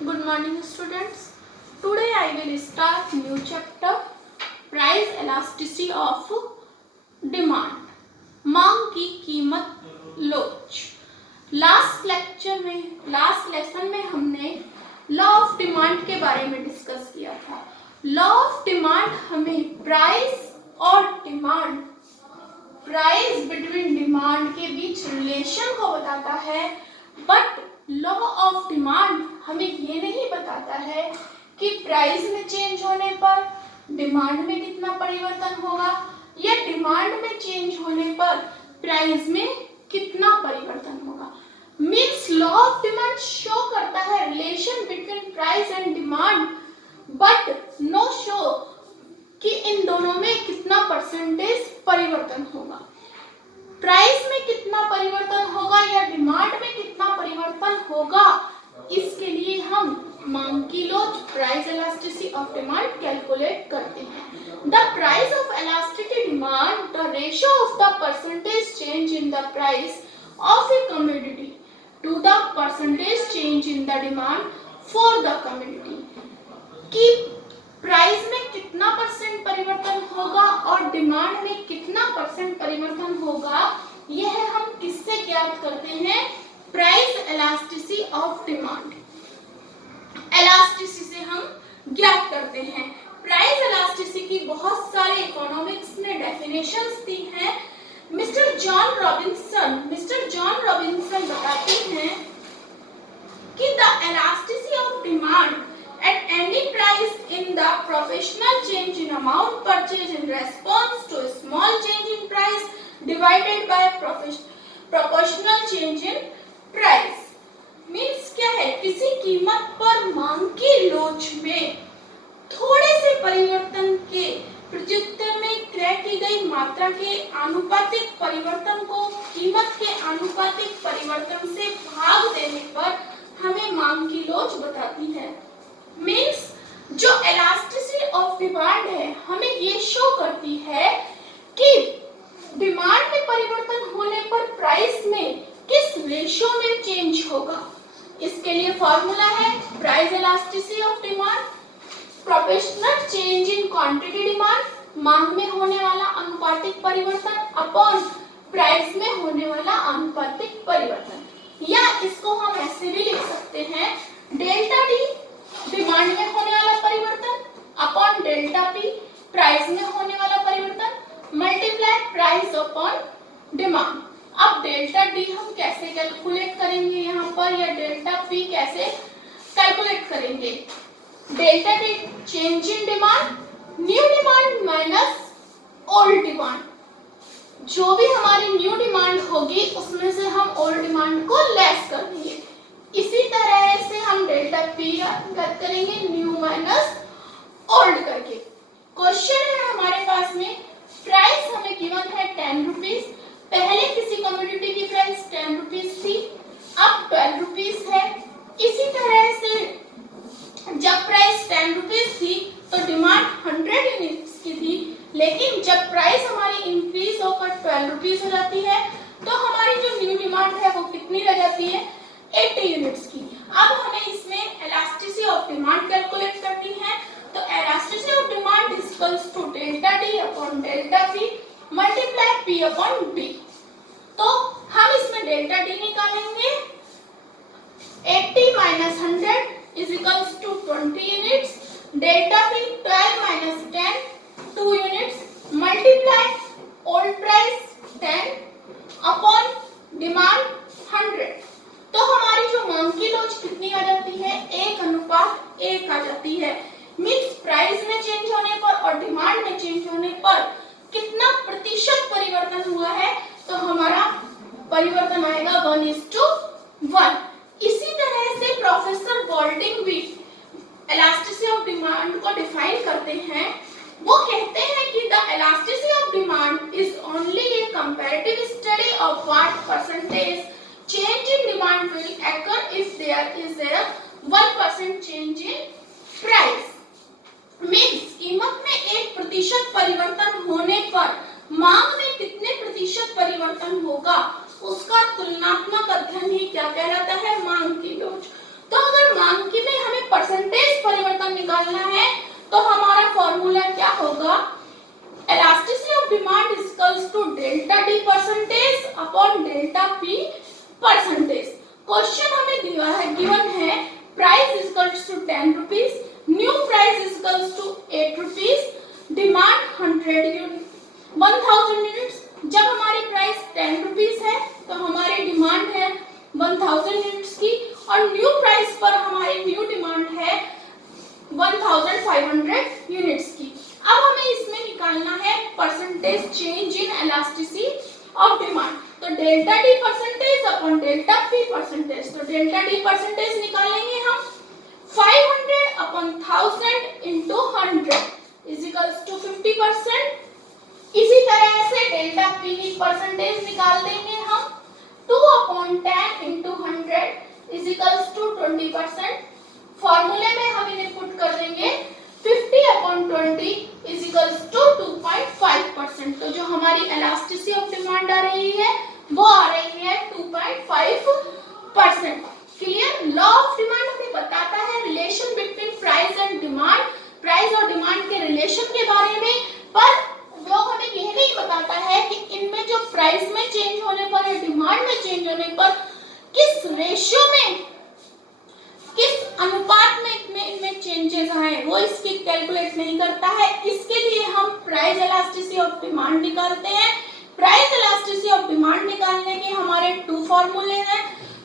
Good morning, students. Today I will start new chapter price elasticity of demand. मांग की कीमत लोच। Last lesson में हमने लॉ ऑफ डिमांड के बारे में डिस्कस किया था। लॉ ऑफ डिमांड हमें प्राइस बिटवीन डिमांड के बीच रिलेशन को बताता है, बट लॉ ऑफ डिमांड हमें ये नहीं बताता है कि प्राइस में चेंज होने पर डिमांड में कितना परिवर्तन होगा या डिमांड में चेंज होने पर प्राइस में कितना परिवर्तन होगा। Means law of demand show करता है relation between price and demand, but no show कि इन दोनों में कितना परसेंटेज परिवर्तन होगा, प्राइस में कितना परिवर्तन होगा या डिमांड में कितना परिवर्तन होगा। इसके लिए हम मांग की लोच price elasticity of demand calculate करते हैं। The price of elasticity demand the ratio of the percentage change in the price of a commodity to the percentage change in the demand for the commodity, कि price में कितना percent परिवर्तन होगा और demand में कितना परसेंट परिवर्तन होगा, यह हम किससे ज्ञात करते हैं? Price elasticity of demand, elasticity से हम ज्ञात करते हैं। प्राइस इलास्टिसिटी की बहुत सारे इकोनॉमिक्स में डेफिनेशंस दी हैं। मिस्टर जॉन रॉबिन्सन बताते हैं कि the elasticity of demand at any price in the proportional change in amount purchased in response to a small change in price divided by proportional change in price। Means क्या है? किसी कीमत पर मांग की लोच में थोड़े से परिवर्तन के प्रत्युत्तर में क्रय की गई मात्रा के आनुपातिक परिवर्तन को कीमत के आनुपातिक परिवर्तन से भाग देने पर हमें मांग की लोच बताती है। मीन्स जो इलास्टिसिटी ऑफ डिमांड है हमें ये शो करती है कि डिमांड में परिवर्तन होने पर प्राइस में किस रेशियो में चेंज होगा। इसके लिए फॉर्मूला है price elasticity of demand proportional change in quantity demand, मांग में होने वाला अनुपातिक परिवर्तन अपॉन प्राइस में होने वाला अनुपातिक परिवर्तन, या इसको हम ऐसे भी लिख सकते हैं डेल्टा डी डिमांड में होने वाला परिवर्तन अपॉन डेल्टा पी प्राइस में होने वाला परिवर्तन मल्टीप्लाई प्राइस अपॉन डिमांड। अब डेल्टा डी हम कैसे कैलकुलेट करेंगे यहाँ पर, या डेल्टा पी कैसे कैलकुलेट करेंगे? Delta D change in demand, new demand minus old demand, जो भी हमारी न्यू डिमांड होगी उसमें से हम ओल्ड डिमांड को लेस कर देंगे। इसी तरह से हम डेल्टा पी ज्ञात करेंगे न्यू माइनस ओल्ड करके। क्वेश्चन है हमारे पास में, प्राइस हमें गिवन है 10 रुपीज, पहले किसी कमोडिटी की प्राइस 10 रुपीज थी, अब 12 रुपीज है। इसी तरह से जब प्राइस 10 रुपीज थी तो डिमांड 100 यूनिट्स की थी, लेकिन जब प्राइस हमारी इंक्रीज होकर 12 रुपीज हो जाती है तो हमारी जो न्यू डिमांड है वो कितनी रह जाती है? 80 यूनिट्स की। अब हमें इसमें इलास्टिसिटी ऑफ डिमांड कैलकुलेट करनी है, तो elasticity of demand is equals to delta D upon delta P multiply P upon B. तो हम इसमें डेल्टा डी निकालेंगे, 80 minus 100 is equals to 20 units, delta P 12 minus 10 2 units multiply old price 10 upon demand 100। तो हमारी जो मांग की लोच कितनी आ जाती है? 1:1 आ जाती है। मीन्स प्राइस में चेंज होने पर और डिमांड में चेंज होने पर कितना प्रतिशत परिवर्तन हुआ है, तो हमारा परिवर्तन आएगा 1:1। इसी तरह से प्रोफेसर बॉल्डिंग भी इलास्टिसिटी ऑफ डिमांड को डिफाइन करते हैं। वो कहते हैं कि the elasticity of demand is only A comparative study of what percentage change in demand will occur if there is a 1% change in price। Means कीमत में 1% परिवर्तन होने पर मांग में कितने प्रतिशत परिवर्तन होगा, उसका तुलनात्मक अध्ययन ही क्या कहलाता है? मांग की लोच। तो अगर मांग की में फॉर्मूला क्या होगा, elasticity of demand is equals to delta D percentage upon delta P percentage। Question हमें दिया है, गिवन है, price is equals to 10 rupees, new price is equals to 8 rupees, demand 1000 units. जब हमारी प्राइस 10 रुपीज है तो हमारी डिमांड है 1000 यूनिट्स की, और न्यू प्राइस पर हमारी न्यू डिमांड है 1500 यूनिट्स की। अब हमें इसमें निकालना है percentage change in elasticity of demand. तो delta D percentage upon delta P percentage. तो डेल्टा डी परसेंटेज निकालेंगे हम 500 upon 1000 into 100 is equals to 50%। इसी तरह से डेल्टा पी परसेंटेज निकाल देंगे हम 2 upon 10 into 100 is equals to 20%। फॉर्मूले में हम इन्हें पुट कर देंगे 50 अपॉन 20 इज इक्वल्स टू 2.5%। तो जो हमारी इलास्टिसिटी ऑफ डिमांड आ रही है वो आ रही है 2.5%। क्लियर। लॉ ऑफ डिमांड हमें बताता है relation between price and demand, price और डिमांड के रिलेशन के बारे में, पर वो हमें यह नहीं बताता है कि इनमें जो प्राइस में चेंज होने पर या डिमांड में चेंज होने पर किस रेशियो में, किस अनुपात में इनमें चेंजेस आए, वो इसकी कैलकुलेट नहीं करता है। इसके लिए हम प्राइस इलास्टिसिटी ऑफ डिमांड निकालते हैं। प्राइस इलास्टिसिटी ऑफ डिमांड निकालने के हमारे 2 फॉर्मूले हैं,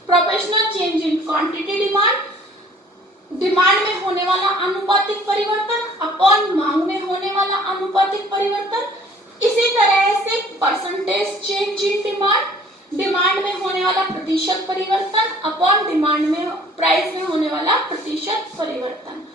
proportional change in quantity demand, demand में होने वाला आनुपातिक परिवर्तन अपॉन मांग में होने वाला आनुपातिक परिवर्तन। इसी तरह से percentage change in demand, demand में होने वाला प्रतिशत परिवर्तन अपॉन डिमांड में प्राइस में होने वाला प्रतिशत परिवर्तन।